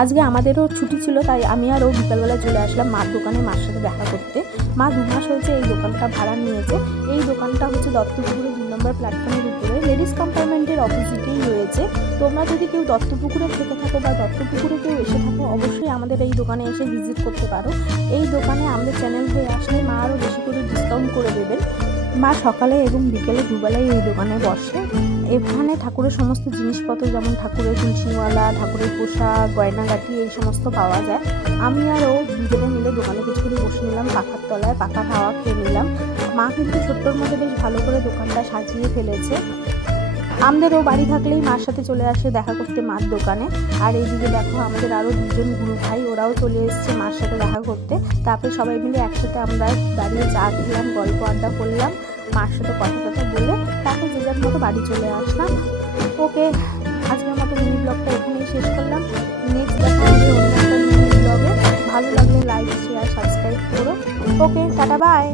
আজকে আমাদেরও ছুটি ছিল, তাই আমি আর ও বিকালবেলা চলে আসলাম মার দোকানে, মার সাথে দেখা করতে। মা 2 মাস হয়েছে এই দোকানটা ভাড়া নিয়েছে। এই দোকানটা হচ্ছে দত্তপুকুরে 2 নম্বর প্ল্যাটফর্মের উপরে লেডিস কম্পার্টমেন্টের অপোজিটেই রয়েছে। তোমরা যদি কেউ দত্তপুকুরে থেকে থাকো বা দত্তপুকুরে কেউ এসে থাকো, অবশ্যই আমাদের এই দোকানে এসে ভিজিট করতে পারো। এই দোকানে আমাদের চ্যানেল হয়ে আসলে মা আরও বেশি করে ডিসকাউন্ট করে দেবেন। মা সকালে এবং বিকেলে দুবেলায় এই দোকানে বসে। এখানে ঠাকুরের সমস্ত জিনিসপত্র, যেমন ঠাকুরের তুলসীমালা, ঠাকুরের পোশাক, গয়নাগাটি এই সমস্ত পাওয়া যায়। আমি আর ও দুজনে মিলে দোকানে কিছুক্ষণ বসে নিলাম, পাখার তলায় পাখার হাওয়া খেয়ে নিলাম। মা কিন্তু ছোট্টর মধ্যে বেশ ভালো করে দোকানটা সাজিয়ে ফেলেছে। আমাদেরও বাড়ি থাকলেই মার সাথে চলে আসে দেখা করতে মার দোকানে। আর এইদিকে দেখো আমাদের আরও 2জন গুরু ভাই, ওরাও চলে এসছে মার সাথে দেখা করতে। তারপরে সবাই মিলে একসাথে আমরা দাঁড়িয়ে চা খেলাম, গল্প আড্ডা করলাম, মার সাথে কথা বলে তারপর যে যার মতো বাড়ি চলে আসলাম। ওকে, আজকের মতো মিনি ব্লগটা এখানেই শেষ করলাম। নেক্সট দেখা হবে অন্য একটা মিনি ব্লগে। ভালো লাগলে লাইক, শেয়ার, সাবস্ক্রাইব করো। ওকে, টাটা, বাই।